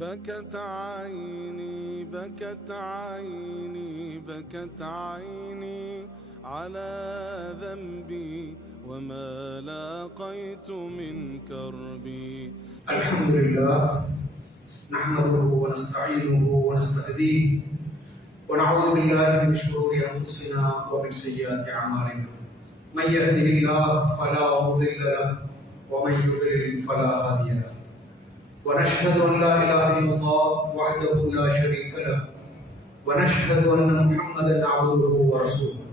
بكت عيني بكت عيني بكت عيني على ذنبي وما لاقيت من كربي. الحمد لله نحمده ونستعينه ونستهديه ونعوذ بالله من شرور انفسنا ومن سيئات اعمالنا. من يهده الله فلا مضل له ومن يضلل فلا هادي له. ونشهد ان لا اله الا الله وحده لا شريك له ونشهد ان محمدا عبده ورسوله.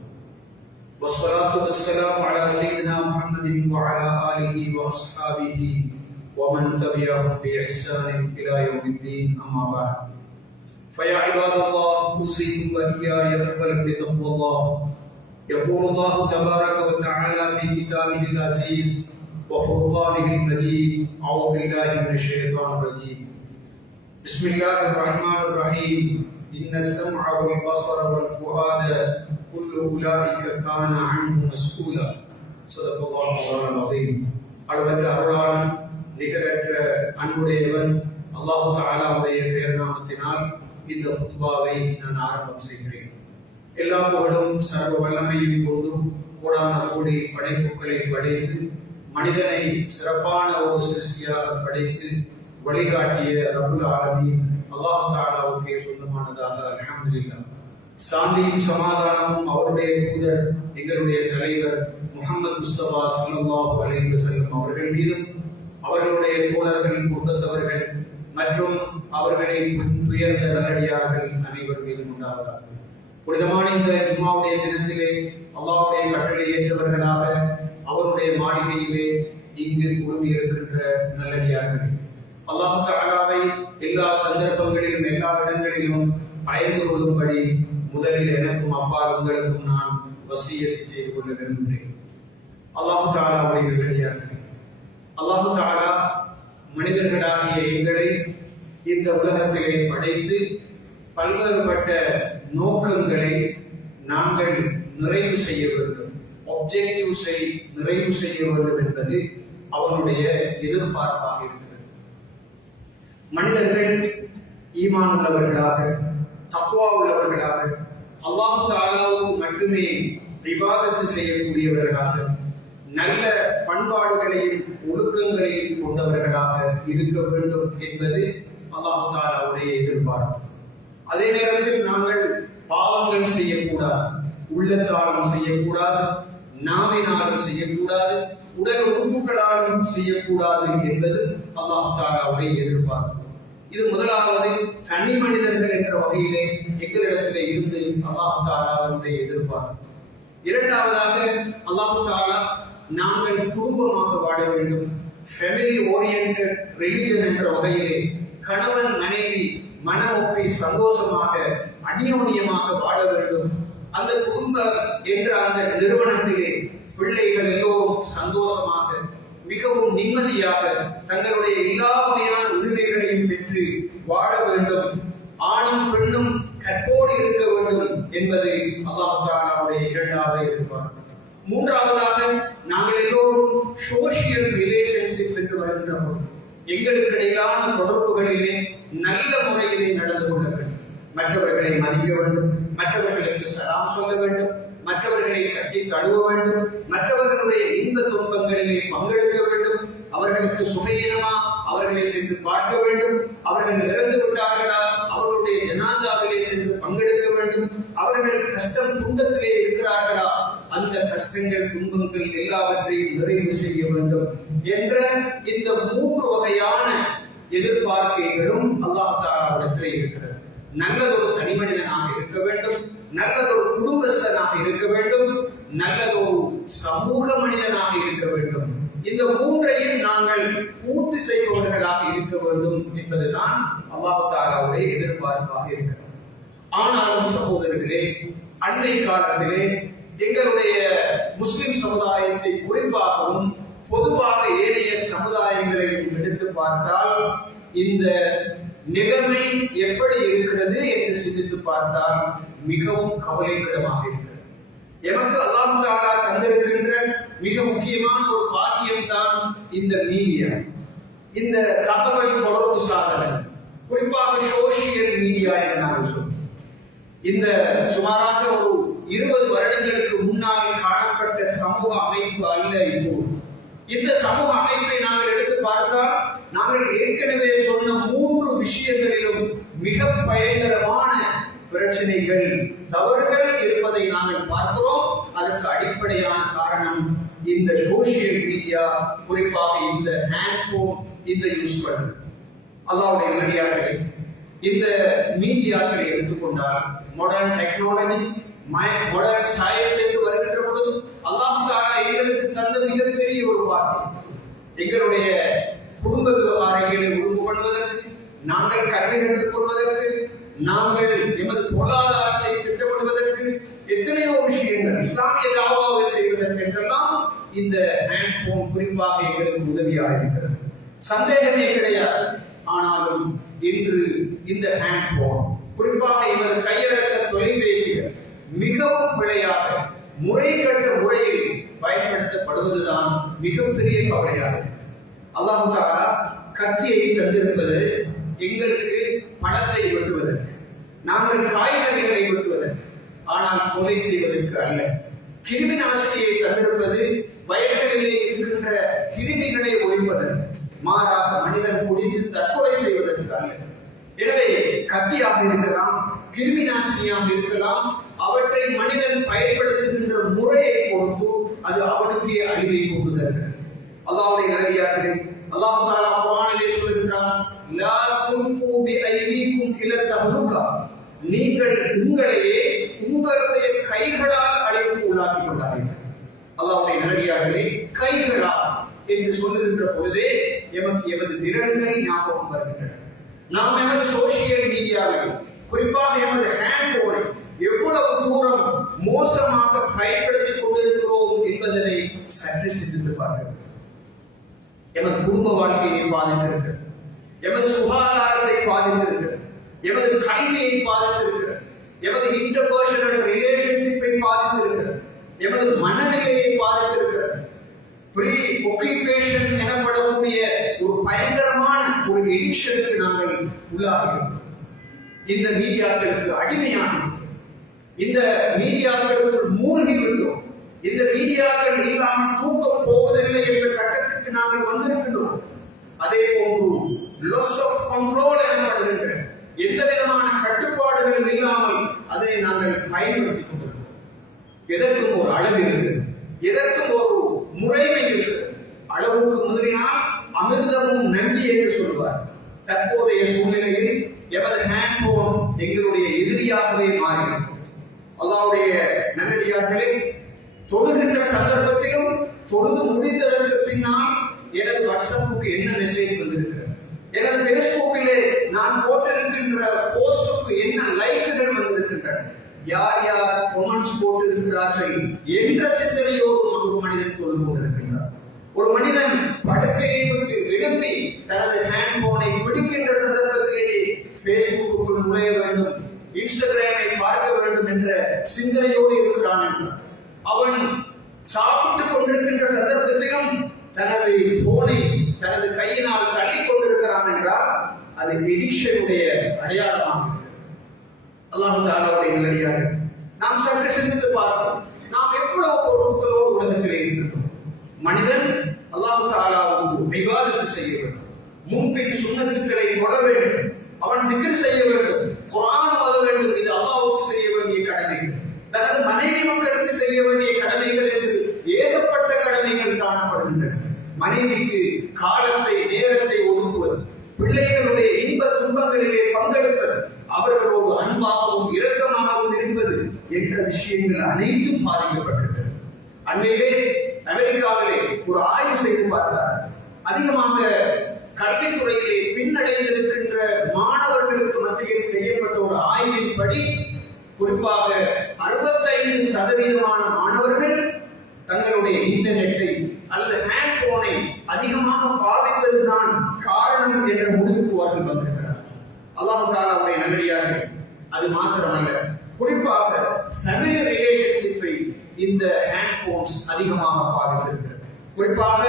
والصلاه والسلام على سيدنا محمد وعلى اله واصحابه ومن تبعهم باحسان الى يوم الدين. اما بعد، فيا عباد الله اوصيكم واياي اولا بتقوى الله. يقول الله تبارك وتعالى في كتابه العزيز وفرقانه المجيد: أعوذ بالله من الشيطان الرجيم. بسم الله الرحمن الرحيم. إن السمع والبصر والفؤاد كل أولئك كان عنه مسؤولا. صدق الله العظيم. அளவற்ற அருளாளன் நிகரற்ற அன்புடையவன் அல்லாஹ் தஆலாவுடைய பெயர் நாமத்தினால் இந்த ஃபுத்பாவை நான் ஆரம்பம் செய்கிறேன். எல்லா புகழும் சர்வ வல்லமையும் கொண்டு கோடான கோடி படைப்புகளை படைத்து மனிதனை சிறப்பான ஒரு சிருஷ்டியாக படைத்து வழிகாட்டிய ரப்புல் ஆலமீன் அல்லாஹ் தஆலாவுக்கே சொந்தமானதாக அல்ஹம்துலில்லாஹ். சாந்தியும் சமாதானமும் அவருடைய தூதர் எங்களுடைய தலைவர் முஹம்மது முஸ்தபா ஸல்லல்லாஹு அலைஹி வஸல்லம் அவர்கள் மீதும் அவர்களுடைய தோழர்கள் குடும்பத்தவர்கள் மற்றும் அவர்களை துயர்ந்த நல்லடியார்கள் அனைவர் மீதும் உண்டாவதாக. புனிதமான இந்த ஜும்மாவுடைய தினத்திலே அல்லாஹ்வுடைய கட்டளை ஏற்றவர்களாக அவருடைய மாளிகையிலே இங்கு குழுமி இருக்கின்ற நல்லடியார்கள், அல்லாஹ் தஆலாவை எல்லா சந்தர்ப்பங்களிலும் எல்லா இடங்களிலும் பயந்து கொள்ளும்படி முதலில் எனக்கும் அப்பால் உங்களுக்கும் நான் வசியத் செய்து கொள்ள விரும்புகிறேன். அல்லாஹ் தஆலாவுடைய நல்லடியார்கள், அல்லாஹ் தஆலா மனிதர்களாகிய எங்களை இந்த உலகத்திலே படைத்து பல்வேறுபட்ட நோக்கங்களை நாங்கள் நிறைவு செய்ய வேண்டும், ஆப்ஜெக்டிவ்ஸை நிறைவு செய்ய வேண்டும் என்பது அவனுடைய எதிர்பார்ப்பாக இருக்கிறது. மனிதர்கள் ஈமான் உள்ளவர்களாக, தக்வா உள்ளவர்களாக, அல்லாஹ் தஆலாவுக்கு மட்டுமே இபாதத்து செய்யக்கூடியவர்களாக, நல்ல பண்பாடுகளையும் ஒழுக்கங்களையும் கொண்டவர்களாக இருக்க வேண்டும் என்பது அல்லாஹ் தஆலாவுடைய எதிர்பார்ப்பு. அதே நேரத்தில் நாங்கள் பாவங்கள் செய்யக்கூடாது, உள்ளத்தாலும் செய்யக்கூடாது, நாவினாலும் செய்யக்கூடாது, உடல் உறுப்புகளாலும் செய்யக்கூடாது என்பது அல்லாஹ் தஆலாவுடைய எதிர்பார்ப்பு. இது முதலாவது தனி மனிதர்கள் என்ற வகையிலே எங்களிடத்திலே இருந்து அல்லாஹ் தஆலாவுடைய எதிர்பார்ப்பு. இரண்டாவதாக அல்லாஹ் தஆலா நாங்கள் குடும்பமாக வாழ வேண்டும், ஃபேமிலி ஓரியன்டட் ரிலிஜன் என்ற வகையிலே கணவன் மனைவி மனமொப்பி சந்தோஷமாக அந்யோன்யமாக வாழ வேண்டும். அந்த குடும்பம் என்ற அந்த நிறுவனத்திலே பிள்ளைகள் எல்லோரும் சந்தோஷமாக மிகவும் நிம்மதியாக தங்களுடைய எல்லா வகையான உரிமைகளையும் பெற்று வாழ வேண்டும். ஆணும் பெண்ணும் கற்போடு இருக்க வேண்டும் என்பது அல்லாஹ் தஆலாவுடைய இரண்டாவது எதிர்பார்ப்பு. மூன்றாவதாக நாங்கள் எல்லோரும் சோசியல் ரிலேஷன்ஷிப் என்று வருகின்றோம். எங்களுக்கு இடையிலான தொடர்புகளிலே நல்ல முறையிலே நடந்து கொள்ள வேண்டும், மற்றவர்களை மதிக்க வேண்டும், மற்றவர்களுக்கு சலாம் சொல்ல வேண்டும், மற்றவர்களை கட்டி தழுவ வேண்டும், மற்றவர்களுடைய இன்ப துன்பங்களிலே பங்கெடுக்க வேண்டும், அவர்களுக்கு சுமையினமா அவர்களை சென்று பார்க்க வேண்டும், அவர்கள் இறந்து விட்டார்களா அவர்களுடைய ஜனாசாவிலே சென்று பங்கெடுக்க வேண்டும், அவர்கள் கஷ்டம் துன்பத்திலே இருக்கிறார்களா அந்த கஷ்டங்கள் துன்பங்கள் எல்லாவற்றையும் நிறைவு செய்ய வேண்டும் என்ற இந்த மூன்று வகையான எதிர்பார்ப்புகளும் அல்லாஹ் தஆலாவிடத்திலே இருக்கிறது. நல்லதொரு தனி மனிதனாக இருக்க வேண்டும், நல்லதொரு குடும்பஸ்தனாக இருக்க வேண்டும், நல்லதொரு சமூக மனிதனாக இருக்க வேண்டும். இந்த மூன்றையும் நாங்கள் பூர்த்தி செய்பவர்களாக இருக்க வேண்டும் என்பதுதான் அல்லாஹ் தஆலாவுடைய எதிர்பார்ப்பாக இருக்கிறது. ஆனாலும் சகோதரர்களே, அன்னை காலத்திலே எங்களுடைய முஸ்லிம் சமுதாயத்தை குறிப்பாகவும் பொதுவாக ஏனைய சமுதாயங்களை எடுத்து பார்த்தால் இந்த நிலைமை எப்படி இருக்கிறது என்று சிந்தித்து பார்த்தால் மிகவும் கவலைக்கிடமாக இருக்கிறது. எமக்கு அல்லாஹ் தஆலா தந்திருக்கின்ற மிக முக்கியமான ஒரு பாக்கியம் தான் இந்த மீடியா, இந்த தகவல் தொடர்பு சாதனம். குறிப்பாக சோசியல் மீடியா என்று நாங்கள் சொல்றோம். இந்த சுமாராக ஒரு 20 வருடங்களுக்கு முன்னால் காணப்பட்ட சமூக அமைப்பு அல்ல இப்போ. இந்த சமூக அமைப்பை நாங்கள் எடுத்து பார்த்தால் நாங்கள் ஏற்கனவே சொன்ன 3 விஷயங்களிலும் மிக பயங்கரமான பிரச்சனைகள், தவறுகள் இருப்பதை நாங்கள் பார்க்கிறோம். அதற்கு அடிப்படையான காரணம் இந்த சோசியல் மீடியா, குறிப்பாக இந்த ஹேண்ட்போன் இந்த யூஸ் பண்ணுது. அல்லாஹ்வுடைய நல்லடியார்களே, இந்த மீடியாக்களை எடுத்துக்கொண்டால் மாடர்ன் டெக்னாலஜி, மாடர்ன் சயின்ஸ் என்று வருகின்ற பொழுது அல்லாஹ் தஆலா எங்களுக்கு தந்த மிகப்பெரிய ஒரு வார்த்தை. எங்களுடைய குடும்ப விவகாரங்களை ஒழுங்கு பண்ணுவதற்கு, நாங்கள் கல்வி கற்றுக் கொள்வதற்கு, நாங்கள் எமது பொருளாதாரத்தை திட்டமிடுவதற்கு எத்தனையோ விஷயங்கள், இஸ்லாமிய தாவாவை செய்வதற்கெல்லாம் இந்த ஹேண்ட்போன் குறிப்பாக எங்களுக்கு உதவியாக இருக்கிறது. சந்தேகமே கிடையாது. ஆனாலும் இன்று இந்த ஹேண்ட்போன், குறிப்பாக எமது கையடக்க தொலைபேசிகள் மிகவும் பிழையாக, முறைகட்ட முறையில் பயன்படுத்தப்படுவதுதான் மிகப்பெரிய கவலையாக. அல்லாஹ் தஆலா கத்தியை தந்திருப்பது எங்களுக்கு பணத்தை வெட்டுவதற்கு, நாங்கள் காய்கறிகளை வெட்டுவதற்கு, ஆனால் கொலை செய்வதற்கு அல்ல. கிருமி நாசினியை தந்திருப்பது வயல்களிலே இருக்கின்ற கிருமிகளை ஒழிப்பதற்கு, மாறாக மனிதன் குடித்து தற்கொலை செய்வதற்கு அல்ல. எனவே கத்தியாக இருக்கலாம், கிருமி நாசினியாக இருக்கலாம், அவற்றை மனிதன் பயன்படுத்துகின்ற முறையை பொறுத்து அது அவனுக்கே அழிவை கொண்டு தருகிறது. அல்லாஹ்வுடைய நல்லடியார்களே, அல்லாஹ் தஆலா குர்ஆனிலே சொல்கிறான், லா துல்கு பிஐதீக்கும் இலா தஹ்லுகா, நீங்கள் உங்களையே உங்களுடைய கைகளால் அழிவுக்கு உள்ளாக்கிக் கொள்ளாதீர்கள். அல்லாஹ்வுடைய நல்லடியார்களே, கைகளால் என்று சொல்லுகின்ற பொழுதே எமது விரல்கள் ஞாபகம் வருகின்றன. நாம் எமது சோசியல் மீடியாவில், குறிப்பாக எமது ஹேண்ட்போனை எவ்வளவு தூரம் மோசமாக பயன்படுத்திக் கொண்டிருக்கிறோம் என்பதனை சற்று சிந்தித்து பாருங்கள். எமது குடும்ப வாழ்க்கையை பாதித்திருக்கிறது, எமது சுகாதாரத்தை பாதித்திருக்கிறது, எமது கல்வியை பாதித்திருக்கிறது, எமது இன்டர்பர்சனல் ரிலேஷன்ஷிப்பை பாதித்திருக்கிறது, எமது மனநிலையை பாதித்திருக்கிறது. ப்ரீ ஒக்குபேஷன் எனப்படக்கூடிய ஒரு பயங்கரமான ஒரு எடிக்ஷனுக்கு நாங்கள் உள்ளாகிறோம். இந்த மீடியாக்களுக்கு அடிமையான, இந்த மீடியாக்களுக்கு மூழ்கி விட்டோம். இந்த மீடியாக்கள் இல்லாமல் தூக்கம் போவதில்லை என்ற கட்டத்துக்கு நாங்கள் வந்திருக்கின்றோம். அதே போன்று லாஸ் ஆஃப் கண்ட்ரோல் எனப்படுகின்ற எந்த விதமான கட்டுப்பாடுகளும் இல்லாமல் அதனை நாங்கள் பயன்படுத்திக் கொண்டிருக்கிறோம். எதற்கும் ஒரு அளவு இருக்கிறது, எதற்கும் ஒரு முறைமை இருக்கிறது. அளவுக்கு மீறினால் அமிர்தமும் நன்றி என்று சொல்வார். தற்போதைய சூழ்நிலையில் எமது ஹேண்ட்போன் எங்களுடைய எதிரியாகவே மாறியது. அல்லாஹ்வுடைய நல்லடியார்களே, தொழுகின்ற சந்தர்ப்பத்திலும் தொழுது முடிந்ததற்கு பின்னால் எனது வாட்ஸ்அப்புக்கு என்ன மெசேஜ் வந்திருக்கிறது, எனது பேஸ்புக்கிலே நான் போட்டிருக்கின்ற போஸ்டுக்கு என்ன லைக்குகள் வந்திருக்கின்றன, யார் யார் கமெண்ட்ஸ் போட்டிருக்கிறார்கள் என்ற சிந்தனையோடு ஒரு மனிதன் தொழுது கொண்டிருக்கின்றார். ஒரு மனிதன் படுக்கையை விட்டு எழுப்பி தனது ஹேண்ட்போனை பிடிக்கின்ற சந்தர்ப்பத்திலேயே பேஸ்புக்குள் நுழைய வேண்டும், இன்ஸ்டாகிராமை பார்க்க வேண்டும் என்ற சிந்தனையோடு இருக்கிறான் என்றார். அவன் சாப்பிட்டுக் கொண்டிருக்கின்ற சந்தர்ப்பத்திலும் தனது போனை தனது கையினால் தள்ளிக் கொண்டிருக்கிறான் என்றால் அது எடிக்ஷனுடைய அடையாளமாக. அல்லாஹ் தஆலாவுடைய நல்லடியார்களே, நாம் சற்று சிந்தித்து பார்ப்போம். நாம் எவ்வளவு பொறுப்புகளோடு உலகத்திலே இருக்கிறோம். மனிதன் அல்லாஹ் தஆலாவுக்கு இபாதத் செய்ய வேண்டும், முன்பின் சுன்னத்துக்களை தொட வேண்டும், அவன் திக்ர் செய்ய வேண்டும், குர்ஆன் ஓத வேண்டும். இது அல்லாஹ்வுக்கு செய்ய வேண்டிய கடமைகள். தனது மனைவி மக்களுக்கு செய்ய வேண்டிய கடமைகள் என்று ஏகப்பட்ட கடமைகள் காணப்படுகின்றன. மனைவிக்கு காலத்தை, நேரத்தை ஒதுக்குவது, பிள்ளைகளுடைய இன்ப துன்பங்களிலே பங்கெடுப்பது, அவர்களோடு அன்பாகவும் இரக்கமாகவும் இருப்பது என்ற விஷயங்கள் அனைத்தும் பாதிக்கப்பட்டிருக்கிறது. அண்மையிலே அமெரிக்காவிலே ஒரு ஆய்வு செய்து பார்த்தார். அதிகமாக கல்வித்துறையிலே பின்னடைந்திருக்கின்ற மாணவர்களுக்கு மத்தியில் செய்யப்பட்ட ஒரு ஆய்வின்படி குறிப்பாக 65% மாணவர்கள் தங்களுடைய இன்டர்நெட்டை அல்லது ஹேண்ட்போனை அதிகமாக பாவித்ததுதான் காரணம் என்ற முடிவுக்கு அவர்கள் வந்திருக்கிறார். அல்லாஹ் தஆலாவுடைய நல்லடியார்களே, அது மாத்திரமல்ல, குறிப்பாக ஃபேமிலி ரிலேஷன்ஷிப்பை இந்த ஹேண்ட்போன்ஸ் அதிகமாக பாதித்திருக்கிறது. குறிப்பாக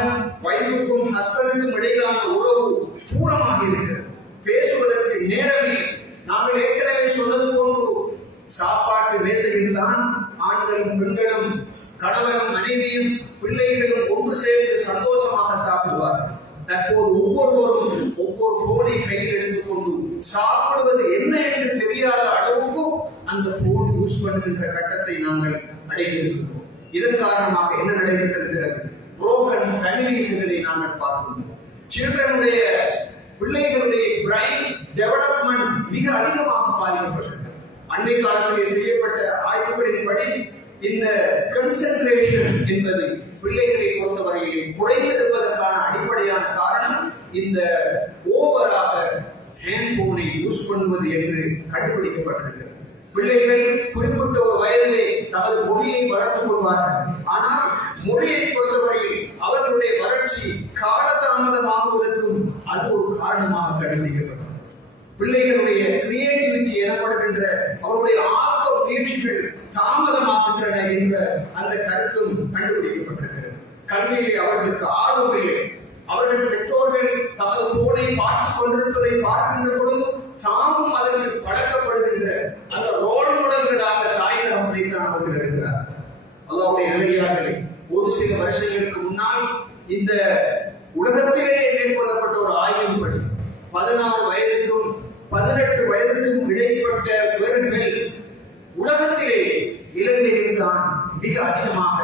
வைஃபுக்கும் ஹஸ்பண்டுக்கும் இடையிலான உறவு தூரமாக இருக்கிறது. பேசுவதற்கு நேரமில்லை. நாங்கள் ஏற்கனவே சொன்னது போன்று சாப்பாட்டு மேசையில் தான் ஆண்களும் பெண்களும் கணவனும் மனைவியும் பிள்ளைகளும் ஒன்று சேர்ந்து சந்தோஷமாக சாப்பிடுவார்கள். தற்போது ஒவ்வொருவரும் ஒவ்வொரு போனை கையில் எடுத்துக்கொண்டு சாப்பிடுவது என்ன என்று தெரியாத அளவுக்கு அந்த போன் யூஸ் பண்ணுகின்ற கட்டத்தை நாங்கள் அடைந்திருக்கிறோம். இதன் காரணமாக என்ன நடைபெற்றிருக்கிறது? broken families நாங்கள் பார்க்கிறோம். சில்ட்ரனுடைய பிள்ளைகளுடைய பிரைன் டெவலப்மெண்ட் மிக அதிகமாக பாதிக்கப்பட்டது. அண்மை காலத்திலே செய்யப்பட்ட ஆய்வுகளின்படி இந்த கன்சென்ட்ரேஷன் என்பது பிள்ளைகளை பொறுத்தவரையிலே குறைந்திருப்பதற்கான அடிப்படையான காரணம் இந்த ஓவராக ஹேண்ட்போனை யூஸ் பண்ணுவது என்று கண்டுபிடிக்கப்பட்டிருக்கிறது. பிள்ளைகள் குறிப்பிட்ட ஒரு வயதிலே தமது மொழியை வளர்த்துக் கொள்வார்கள். ஆனால் மொழியை பொறுத்தவரையில் அவர்களுடைய வளர்ச்சி காலதாமதமாகுவதற்கும் அது ஒரு காரணமாக கண்டுபிடிக்கப்பட்டது. பிள்ளைகளுடைய கிரியேட்டிவிட்டி எனப்படுகின்ற அவருடைய ஆக்க முயற்சிகள் தாமதமாகின்றன என்ற அந்த கருத்தும் கண்டுபிடிக்கப்பட்டிருக்கிறது. கல்வியிலே அவர்களுக்கு ஆர்வம் இல்லை. அவர்கள் பெற்றோர்கள் தமது போனை பார்த்துக் கொண்டிருப்பதை பார்க்கின்ற பொழுது தாமும் அதற்கு பழக்கப்படுகின்ற அந்த ரோல் மாடல்களாக தாய் தகப்பனைத்தான் அவர்கள் இருக்கிறார். அல்லாஹ்வுடைய நல்லடியார்களே, ஒரு சில வருஷங்களுக்கு முன்னால் இந்த உலகத்திலே மேற்கொள்ளப்பட்ட ஒரு ஆய்வின்படி 16 வயதுக்கும் 18 வயதுக்கும் இடைப்பட்ட பிறர்கள் உலகத்திலே இலங்கையில் தான் மிக அதிகமாக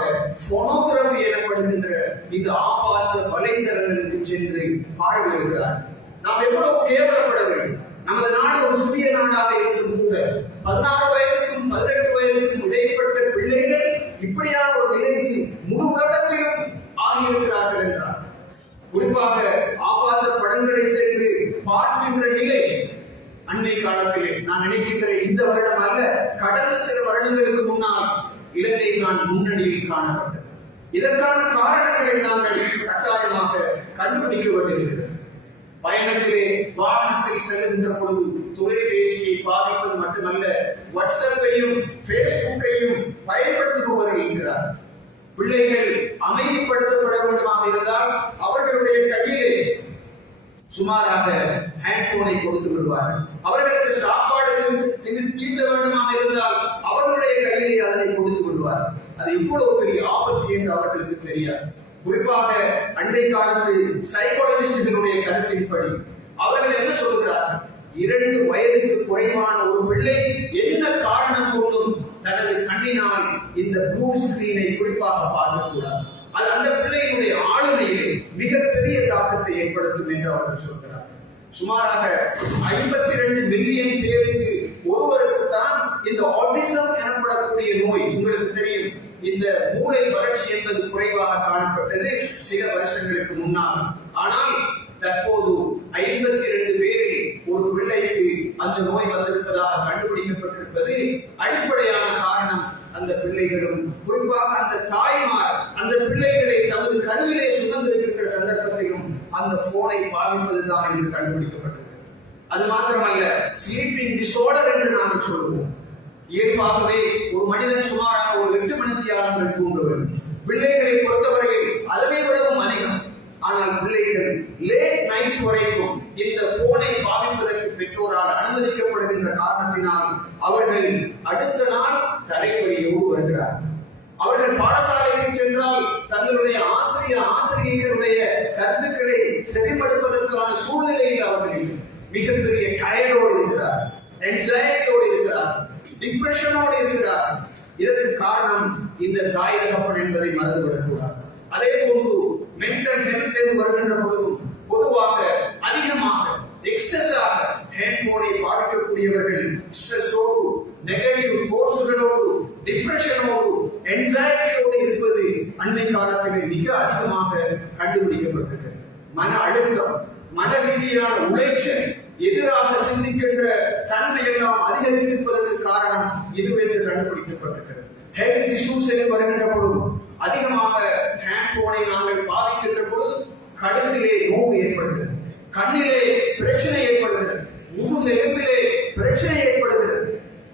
போனோகிராபி எனப்படுகின்ற இந்த ஆபாச வலைத்தளங்களுக்கு சென்று பார்வையிடுகிறார். நாம் எவ்வளவு கேவலப்பட வேண்டும். நமது நாடு ஒரு சிறிய நாடாக இருந்தும் கூட 16 வயதுக்கும் 18 வயதுக்கும் இடைப்பட்ட பிள்ளைகள் இப்படியான ஒரு நிலைக்கு முழு உலகத்திலும் ஆகியிருக்கிறார்கள் என்றார். குறிப்பாக ஆபாச படங்களை சென்று பார்க்கின்ற நிலை அண்மை காலத்திலே நான் நினைக்கின்றேன் இந்த வருடம் அல்ல, கடந்த சில வருடங்களுக்கு முன்னால் இலங்கை தான் முன்னணியில் காணப்பட்டது. இதற்கான காரணங்களை நாங்கள் கட்டாயமாக கண்டுபிடிக்க வேண்டியிருக்கிறது. பயணத்திலே வாகனத்தில் செல்கின்ற பொழுது தொலைபேசியை பாதிப்பது மட்டுமல்ல, வாட்ஸ்அப்பையும் பேஸ்புக்கையும் பயன்படுத்துபவர்கள் இருக்கிறார். பிள்ளைகள் அமைதிப்படுத்தப்பட வேண்டுமாக இருந்தால் அவர்களுடைய கையிலே சுமாராக ஹேண்ட்போனை கொடுத்து விடுவார்கள். அவர்களுக்கு சாப்பாடு தீர்த்த வேண்டுமாக இருந்தால் அவர்களுடைய கையிலே அதனை கொடுத்து விடுவார்கள். அது இவ்வளவு பெரிய ஆபத்து என்று அவர்களுக்கு தெரியாது. குறிப்பாக அண்டை காலத்து சைக்காலஜிஸ்டுகளுடைய கருத்தின்படி அவர்கள் என்ன சொல்கிறார்கள்? 2 வயதுக்கு குறைவான ஒரு பிள்ளை என்ன காரணம் கொண்டும் தனது கண்ணினால் இந்த ப்ளூ ஸ்கிரீனை குறிப்பாக பார்க்கக்கூடாது. அது அந்த பிள்ளையினுடைய ஆளுமையில் மிகப்பெரிய தாக்கத்தை ஏற்படுத்தும் என்று அவர்கள் சொல்கிறார். சுமாராக 52 மில்லியன் பேருக்கு ஒருவருக்கு தான் இந்த ஆட்டிசம் எனப்படக்கூடிய நோய். உங்களுக்கு தெரியும், இந்த மூளை வளர்ச்சி என்பது குறைவாக காணப்பட்டது சில வருஷங்களுக்கு முன்னால். ஆனால் தற்போது 52 பேரில் ஒரு பிள்ளைக்கு அந்த நோய் வந்திருப்பதாக கண்டுபிடிக்கப்பட்டிருப்பது அடிப்படையான காரணம் அந்த பிள்ளைகளும் குறிப்பாக அந்த தாய்மார் அந்த பிள்ளைகளை தமது கருவிலே சுமந்திருக்கின்ற சந்தர்ப்பத்திலும் அந்த போனை பாவிப்பதுதான் என்று கண்டுபிடிக்கப்பட்டிருக்கிறது. அது மாத்திரமல்ல, ஸ்லீப்பிங் டிசார்டர் என்று நாங்கள் சொல்லுவோம். இயல்பாகவே ஒரு மனிதன் சுமாராக ஒரு 8 மணித்தியாலங்கள் தூங்க வேண்டும். பிள்ளைகளை பொறுத்தவரையில் அதனை விடவும் அதிகம். ஆனால் பிள்ளைகள் லேட் நைட் வரைக்கும் இந்த போனை பாவிப்பதற்கு பெற்றோரால் அனுமதிக்கப்படுகின்ற காரணத்தினால் அவர்கள் அடுத்த நாள் தலைவலியோடு வருகிறார். அவர்கள் பாடசாலைக்கு சென்றால் தங்களுடைய ஆசிரியர்களுடைய கருத்துக்களை செவிமடுப்பதற்கான சூழ்நிலையில் அவர்கள் மிகப்பெரிய டயர்டோடு இருக்கிறார், என்சைட்டியோடு இருக்கிறார், டிப்ரெஷனோடு இருக்கிறார். இதற்கு காரணம் இந்த தாய் தகப்பன் என்பதை மறந்துவிடக் கூடாது. அதே போன்று மென்டல் ஹெல்த் என்று வருகின்ற பொழுதும் பொதுவாக அதிகமாக எக்ஸஸாக ஹேண்ட்போனை பாதிக்கக்கூடியவர்கள் ஸ்ட்ரெஸ்ஸோடு, நெகட்டிவ் கோர்ஸ்களோடு, டிப்ரெஷனோடு, என்சைட்டியோடு இருப்பது அண்மை காலத்திலே மிக அதிகமாக கண்டுபிடிக்கப்பட்டிருக்கிறது. மன அழுத்தம், மன ரீதியான உளைச்சல், எதிராக சிந்திக்கின்ற தன்மை எல்லாம் அதிகரித்திருப்பதற்கு காரணம் இதுவென்று கண்டுபிடிக்கப்பட்டிருக்கிறது. ஹெல்த் இஷ்யூஸ் என்று வருகின்ற பொழுது அதிகமாக ஹேண்ட்போனை நாங்கள் பாவிக்கின்ற பொழுது கழுத்திலே நோவு ஏற்படுகிறது, கண்ணிலே பிரச்சனை ஏற்படுகிறது, முதுகெலும்பிலே பிரச்சனை ஏற்படுகிறது.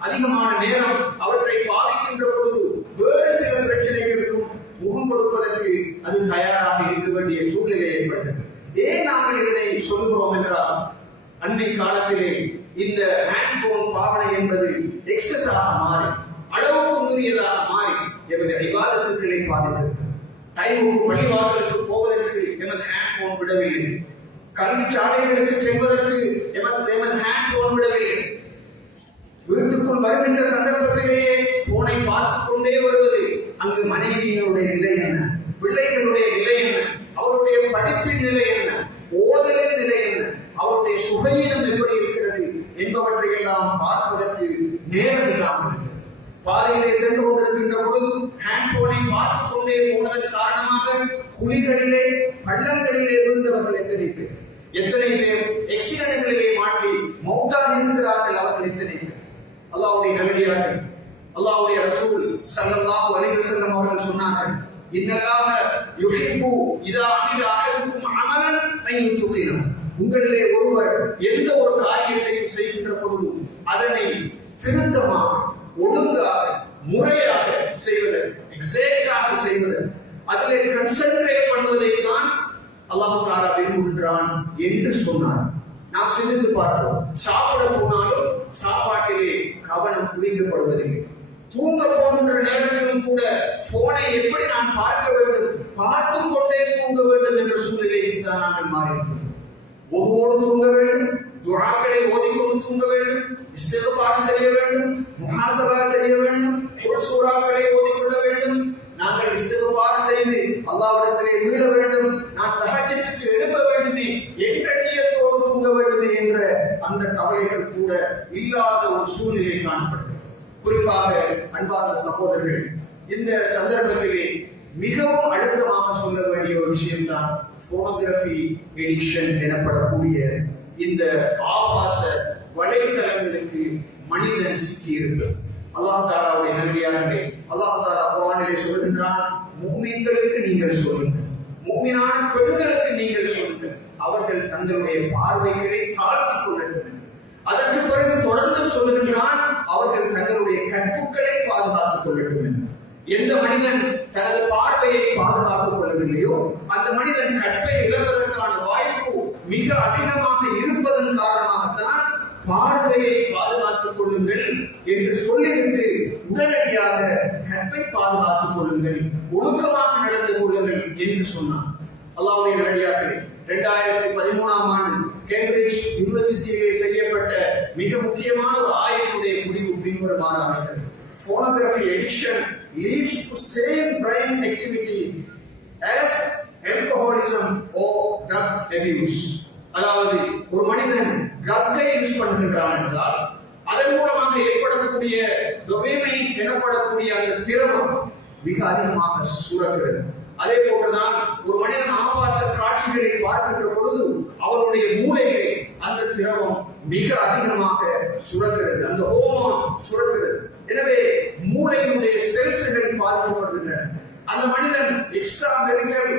அதிகமான நேரம் அவற்றை பாவிக்கின்ற பொழுது வேறு சில பிரச்சனைகளுக்கும் முகம் கொடுப்பதற்கு அது தயாராக இருக்க வேண்டிய சூழ்நிலை ஏற்படுகிறது. ஏன் நாங்கள் இதனை சொல்லுகிறோம் என்றால், அண்மை காலத்திலே இந்த ஹேண்ட் போன் பாவனை என்பது எக்ஸஸாக மாறி அளவுக்கு மீறியதாக மாறி எமது இபாதத்துக்களை பாதிக்கிறது. டைமுக்கு பள்ளிவாசலுக்கு போவதற்கு எமது ஹேண்ட் போன் விடவில்லை. கல்வி சாலைகளுக்கு செல்வதற்கு எமது ஹேண்ட் போன் விடவில்லை. வீட்டுக்குள் வருகின்ற சந்தர்ப்பத்திலேயே போனை பார்த்துக் கொண்டே வருவது. அங்கு மனைவியினுடைய நிலை என்ன, பிள்ளைகளுடைய நிலை என்ன, அவருடைய படிப்பின் நிலை என்ன, ஓதலின் நிலை என்ன, அவருடைய சுகையினம் எப்படி இருக்கிறது என்பவற்றை எல்லாம் பார்ப்பதற்கு நேரம் இல்லாமல் பாதையிலே சென்று கொண்டிருக்கின்ற பொழுது ஹேண்ட் போனை பார்த்துக் கொண்டே போனதன் காரணமாக குழிகளிலே பள்ளங்களிலே விழுந்தவர்கள் எத்தனை பேர் எக்ஸிடென்ட்களிலே மாற்றி மௌத்தாக இருக்கிறார்கள். அவர்கள் எத்தனை பேர் அல்லாஹ்வுடைய நல்லடியார்கள், அல்லாஹ்வுடைய ரசூல் ஸல்லல்லாஹு அலைஹி வஸல்லம் அவர்கள் சொன்னார்கள், இன்னல்லாஹ யுஹிப்பு இதா அமில அஹதுக்கும் அமலன் அன் யுத்கின. உங்களிலே ஒருவர் எந்த ஒரு காரியத்தையும் செய்கின்ற பொழுது அதனை திருத்தமாக, ஒழுங்காக, முறையாக செய்வதற்கு, எக்ஸாக்டாக செய்வதற்கு, அதிலே கன்சென்ட்ரேட் பண்ணுவதை தான் அல்லாஹ் தஆலா விரும்புகிறான் என்று சொன்னார். நாம் சிந்தித்து பார்ப்போம். சாப்பிட போனாலும் சாப்பாட்டிலே கவனம் குவிக்கப்படுவதில்லை. தூங்க போகின்ற நேரத்திலும் கூட போனை எப்படி நான் பார்க்க வேண்டும், பார்த்துக் கொண்டே தூங்க வேண்டும் என்ற சூழ்நிலைக்கு தான் நாங்கள் மாறியிருக்கிறோம். ஒவ்வொரு தூங்க வேண்டும், துஆக்களை ஓதிக்கொண்டு தூங்க வேண்டும், இஸ்திக்பார் செய்ய வேண்டும், முஹாசபா செய்ய வேண்டும், சூறாக்களை ஓதிக்கொள்ள வேண்டும். நாங்கள் இஸ்திக்பார் செய்து அல்லாஹ்விடத்திலே மீள வேண்டும், நான் தஹஜ்ஜுக்கு எழும்ப வேண்டுமே என்ற நியத்தோடு தூங்க வேண்டுமே என்ற அந்த கவலைகள் கூட இல்லாத ஒரு சூழ்நிலை காணப்படுகிறது. குறிப்பாக அன்பார்ந்த சகோதரர்கள், இந்த சந்தர்ப்பத்திலே மிகவும் அழுத்தமாக சொல்ல வேண்டிய ஒரு விஷயம்தான் போனோகிராஃபி எடிக்ஷன் எனப்படக்கூடிய இந்த ஆபாச வலைத்தளங்களுக்கு மனிதன் சிக்கியிருக்கிறது. அல்லாஹ் தஆலாவுடைய நல்லடியார்களே, அல்லாஹ் தஆலா குர்ஆனிலே சொல்கின்றான், முஃமின்களுக்கு நீங்கள் சொல்லுங்கள், முஃமினான பெண்களுக்கு நீங்கள் சொல்லுங்கள், அவர்கள் தங்களுடைய பார்வைகளை தாழ்த்திக் கொள்ளட்டும். அதற்கு பிறகு தொடர்ந்து சொல்லுகின்றான், அவர்கள் தங்களுடைய கற்புகளை பாதுகாத்துக் கொள்ளட்டும். எந்த மனிதன் தனது பார்வையை பாதுகாத்துக் கொள்ளவில்லையோ அந்த மனிதன் கற்பை இழப்பதற்கான வாய்ப்பு மிக அதிகமாக இருப்பதன் காரணமாகத்தான் பார்வையை பாதுகாத்துக் கொள்ளுங்கள் என்று சொல்லிவிட்டு உடனடியாக கற்பை பாதுகாத்துக் கொள்ளுங்கள், ஒழுக்கமாக நடந்து கொள்ளுங்கள் என்று சொன்னார். அல்லாஹ்வுடைய நல்லடியார்களே, 2013ஆம் ஆண்டு கேம்பிரிட்ஜ் யூனிவர்சிட்டியிலே செய்யப்பட்ட மிக முக்கியமான ஒரு ஆய்வினுடைய முடிவு பின்வருமாறு அமைகிறது. Phonography addiction leads to same brain activity as alcoholism or drug abuse. அதாவது ஒரு மனிதன் ட்ரக்கை யூஸ் பண்ணுகின்றான் என்றால் அதன் மூலமாக ஏற்படக்கூடிய டோபமைன் எனப்படக்கூடிய அந்த திரவம் மிக அதிகமாக சுரக்கிறது. அதே போன்றுதான் ஒரு மனிதன் ஆபாச காட்சிகளை பார்க்கின்ற பொழுது அவருடைய மூளையிலே அந்த திரவம் மிக அதிகமாக சுரக்கிறது, அந்த ஹோமோன் சுரக்கிறது. எனவே மூளையினுடைய செல்ஸ்கள் பாதிக்கப்படுகின்றன. அந்த மனிதன் எக்ஸ்ட்ரா மெரிட்டல்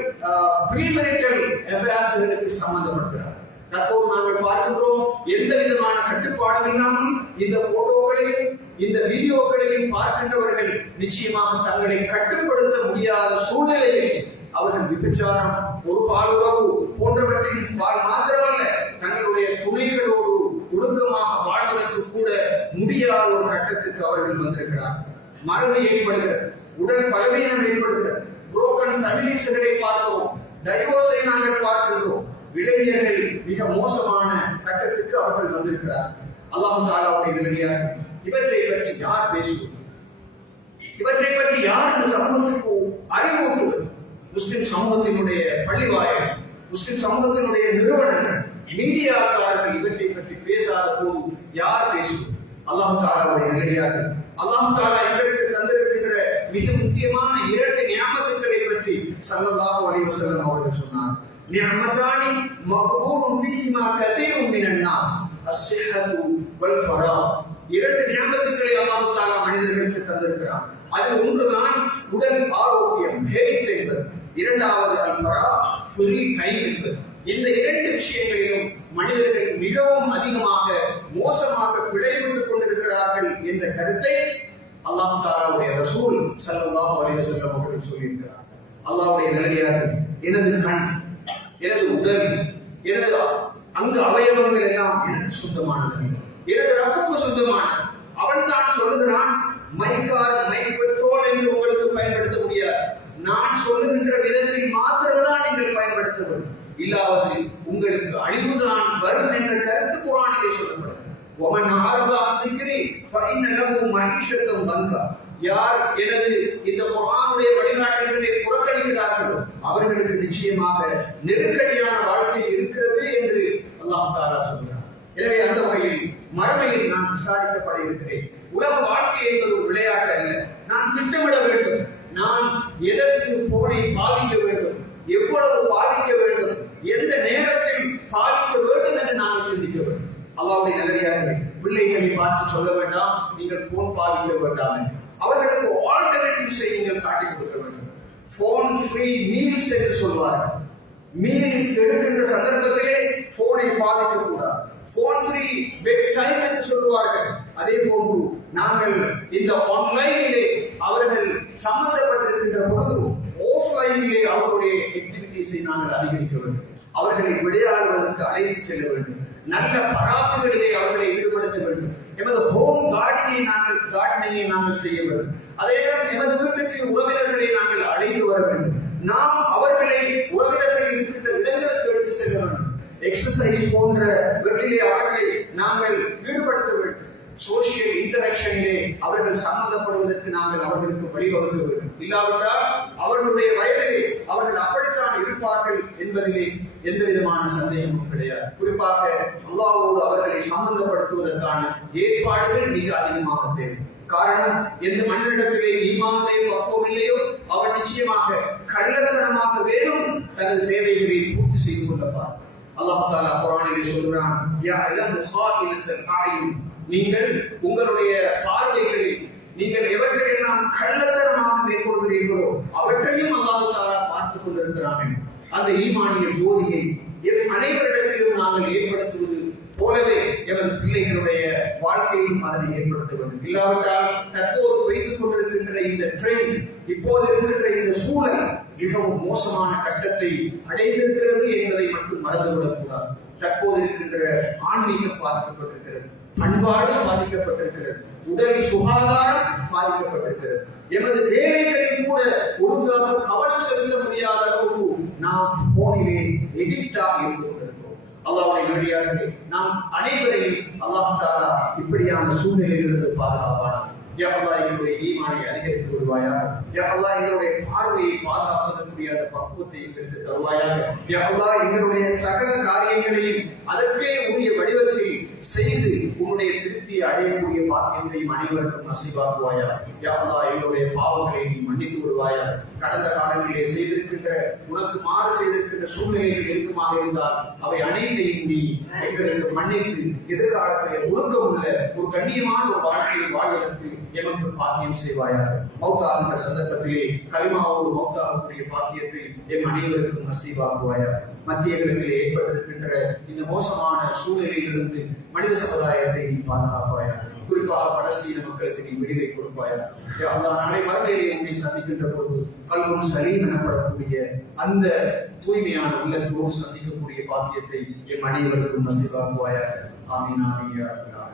ப்ரீமெரிட்டல் அஃபேர்ஸ்களுக்கு சம்பந்தப்படுகிறார். தற்போது நாங்கள் பார்க்கின்றோம், எந்த விதமான கட்டுப்பாடும் இல்லாமல் இந்த போட்டோக்களையும் இந்த வீடியோக்களையும் பார்க்கின்றவர்கள் நிச்சயமாக தங்களை கட்டுப்படுத்த முடியாத சூழ்நிலையில் அவர்கள் விபச்சாரம், ஒரு பாலுறவு போன்றவற்றின் மாத்திரமல்ல, தங்களுடைய துணைகளோடு ஒழுக்கமாக வாழ்வதற்கு கூட முடியாத ஒரு கட்டத்துக்கு அவர்கள் வந்திருக்கிறார். மறதி ஏற்படுகிறது, உடல் பலவீனம் ஏற்படுகிறது, புரோக்கன் ஃபேமிலிஸ்களை பார்க்கிறோம், டைவோர்ஸை நாங்கள் பார்க்கின்றோம். இளைஞர்கள் மிக மோசமான கட்டத்துக்கு அவர்கள் வந்திருக்கிறார். அல்லாஹ் தஆலாவுடைய நல்லடியார்களே, இவற்றை பற்றி யார் பேசுவது? இவற்றை பற்றி யார் இந்த சமூகத்துக்கு அறிவுறுத்துவது? முஸ்லிம் சமூகத்தினுடைய பள்ளிவாயல், முஸ்லிம் சமூகத்தினுடைய நிறுவனங்கள், மீடியாக்காரர்கள் இவற்றை பற்றி பேசாத போது யார் பேசுவது? அல்லாஹ் தஆலாவுடைய நல்லடியார்களே, அல்லாஹ் தஆலா எங்களுக்கு தந்திருக்கின்ற மிக முக்கியமான 2 நியமத்துக்களை பற்றி ஸல்லல்லாஹு அலைஹி வஸல்லம் அவர்கள் சொன்னார். நிஅமதானி மஃபூரும் ஃபீஹிமா கஸீரும் மினன் நாஸ் அஸ்ஸிஹ்ஹத்து வல் ஃபராஹ். 2 நியமத்துக்களை அல்லாஹ் தஆலா மனிதர்களுக்கு தந்திருக்கிறார். அதில் ஒன்றுதான் உடல் ஆரோக்கியம், ஹெல்த் என்பது. இரண்டாவது அல் ஃபராஹ், ஃப்ரீ டைம் என்பது. இந்த 2 விஷயங்களிலும் மனிதர்கள் மிகவும் அதிகமாக மோசமாக பிழைவிட்டுக் கொண்டிருக்கிறார்கள் என்ற கருத்தை அல்லாஹ் தஆலாவுடைய ரசூல் ஸல்லல்லாஹு அலைஹி வஸல்லம் அவர்கள் சொல்லியிருக்கிறார். அல்லாஹ்வுடைய நல்லடியார்களே, எனது கண், எனது உடல், எனது அங்க அவயவங்கள் எல்லாம் எனக்கு சொந்தமானது. ரப்புக்கு சொந்தமான. அவன் தான் சொல்லுகிறான், மைக்கார் மைக் பெட்ரோல் என்று உங்களுக்கு பயன்படுத்த முடியாது. நான் சொல்லுகின்ற விதத்தில் மாத்திரம்தான் நீங்கள் பயன்படுத்த வேண்டும். இல்லாவது உங்களுக்கு அழிவுதான் வரும் என்ற கருத்து குர்ஆனிலே சொல்லப்படுகிறது. وَمَنْ أَعْرَضَ عَنْ ذِكْرِي فَإِنَّ لَهُ مَعِيشَةً ضَنكًا. யார் எனது இந்த குர்ஆனுடைய வழிகாட்டல்களை புறக்கணிக்கிறார்களோ அவர்களுக்கு நிச்சயமாக நெருக்கடியான வாழ்க்கை இருக்கிறது என்று அல்லாஹ் தஆலா சொல்கிறார். எனவே அந்த வகையில் மறுமையில் நான் விசாரிக்கப்பட இருக்கிறேன். உலக வாழ்க்கை என்பது ஒரு விளையாட்டு அல்ல. நான் திட்டமிட வேண்டும். நான் எதற்கு போனை பாவிக்க வேண்டும், எவ்வளவு பாவிக்க வேண்டும், எந்த நேரத்தில் பாவிக்க வேண்டும் என்று நாங்கள் சிந்திக்க வேண்டும். அல்லாஹ்வுடைய நல்லடியார்களே, பிள்ளைகளை பார்த்து சொல்ல வேண்டாம் நீங்கள் போன் பாவிக்க வேண்டாம். அவர்களுக்கு ஆல்டர்னேட்டிவ்ஸை நீங்கள் காட்டிக் கொடுக்க வேண்டும். போன் ஃப்ரீ மீல்ஸ் என்று சொல்வார்கள். மீல்ஸ் எடுக்கின்ற சந்தர்ப்பத்திலே போனை பாவிக்க கூடாது. போன் ஃப்ரீ பெட் டைம் என்று சொல்வார்கள். அதே போன்று நாங்கள் இந்த ஆன்லைனிலே அவர்கள் சம்பந்தப்பட்டிருக்கின்ற பொழுது ஆஃப்லைனிலே அவர்களுடைய ஆக்டிவிட்டீஸை நாங்கள் அதிகரிக்க வேண்டும். அவர்களை விளையாடுவதற்கு அழைத்து செல்ல வேண்டும். நல்ல பராமரிகளிலே அவர்களை ஈடுபடுத்த வேண்டும். எமது ஹோம் கார்டனிங்கை நாங்கள் செய்ய வேண்டும். அதே நேரம் எமது வீட்டுக்கு உறவினர்களை நாங்கள் அழைத்து வர வேண்டும். நாம் அவர்களை உறவினர்கள் இருக்கின்ற இடங்களுக்கு எடுத்து செல்ல வேண்டும். எக்ஸசைஸ் போன்ற வீட்டிலே அவர்களை நாங்கள் ஈடுபடுத்த வேண்டும். சோசியல் இன்டராக்ஷனிலே அவர்கள் சம்பந்தப்படுவதற்கு நாங்கள் அவர்களுக்கு வழிவகுக்க வேண்டும். இல்லாவிட்டால் அவர்களுடைய வயதிலே அவர்கள் அப்படித்தான் இருப்பார்கள் என்பதிலே எந்த விதமான சந்தேகமும் கிடையாது. குறிப்பாக அல்லாஹ்வோடு அவர்களை சம்பந்தப்படுத்துவதற்கான ஏற்பாடுகள் மிக அதிகமாக தேவை. காரணம், எந்த மனிதனிடத்திலே ஈமான் பக்குவம் இல்லையோ அவன் நிச்சயமாக கள்ளத்தனமாக வேணும் தனது தேவைகளை பூர்த்தி செய்து கொள்ளப்பார். அல்லாஹ் தஆலா குர்ஆனிலே சொல்கிறான், யஅலமு ஸாயிலத்தல் அய்யுன். நீங்கள் உங்களுடைய பார்வைகளில் நீங்கள் எவற்றையெல்லாம் கள்ளத்தனமாக மேற்கொள்கிறீர்களோ அவற்றையும் அல்லாஹ் தஆலா பார்த்துக் கொண்டிருக்கிறான். அந்த ஈமானிய ஜோதியை அனைவரிடத்திலும் நாங்கள் ஏற்படுத்துவது போலவே எமது பிள்ளைகளுடைய வாழ்க்கையிலும் அதனை ஏற்படுத்த வேண்டும். இல்லாவிட்டால் தற்போது வைத்துக் கொண்டிருக்கின்ற இந்த ட்ரெண்ட், இப்போது இருக்கின்ற இந்த சூழல் மிகவும் மோசமான கட்டத்தை அடைந்திருக்கிறது என்பதை மட்டும் மறந்துவிடக் கூடாது. தற்போது இருக்கின்ற ஆன்மீகம் பாதிக்கப்பட்டிருக்கிறது, பண்பாடு பாதிக்கப்பட்டிருக்கிறது, உடல் சுகாதாரம் பாதிக்கப்பட்டிருக்கிறது. எமது வேலைகளில் கூட ஒழுங்காக கவனம் செலுத்த முடியாத அளவுக்கு நாம் போனிலே எடிக்டாக இருந்து கொண்டிருக்கிறோம். அல்லாஹ்வுடைய நல்லடியார்களே, நாம் அனைவரையும் அல்லாஹ் தஆலா இப்படியான சூழ்நிலையிலிருந்து பாதுகாப்பானார். யா அல்லாஹ் எங்களுடைய ஈமானை அதிகரித்து விடுவாயாக. யா அல்லாஹ் எங்களுடைய பார்வையை பாதுகாப்பதற்குரிய அந்த பக்குவத்தை எங்களுக்கு தருவாயாக. யா அல்லாஹ் எங்களுடைய சகல காரியங்களையும் அதற்கே உரிய வடிவத்தில் செய்து உன்னுடைய திருப்தியை அடையக்கூடிய பாக்கியங்களையும் அனைவருக்கும் நசீபாக்குவாயாக. யா அல்லாஹ் எங்களுடைய பாவங்களை நீ மன்னித்து விடுவாயாக. கடந்த காலங்களிலே செய்திருக்கின்ற உனக்கு மாறு செய்திருக்கின்ற சூழ்நிலைகள் இருக்குமாக இருந்தால் அவை அனைத்தையும் நீ எங்களுக்கு மன்னித்து எதிர்காலத்திலே ஒழுக்கமுள்ள ஒரு கண்ணியமான ஒரு வாழ்க்கையை வாழ்வதற்கு எமக்கு பாக்கியம் செய்வாயாக. மௌத்தாகின்ற சந்தர்ப்பத்திலே கலிமாவோடு மௌத்தாகக்கூடிய பாக்கியத்தை எம் அனைவருக்கும் நசீபாக்குவாயாக. மத்திய கிழக்கிலே ஏற்பட்டிருக்கின்ற இந்த மோசமான சூழ்நிலையிலிருந்து மனித சமுதாயத்தை நீ பாதுகாப்பாயாக. குறிப்பாக பலஸ்தீன மக்களுக்கு நீ விடுவை கொடுப்பாயாக. நாளை மறுமையிலே உன்னை சந்திக்கின்ற போது கல்வும் சலீம் எனப்படக்கூடிய அந்த தூய்மையான உள்ளத்தோடு சந்திக்கக்கூடிய பாக்கியத்தை எம் அனைவருக்கும் நசீபாக்குவாயாக. ஆமீன் ஆமீன் யா ரப்பல் ஆலமீன்.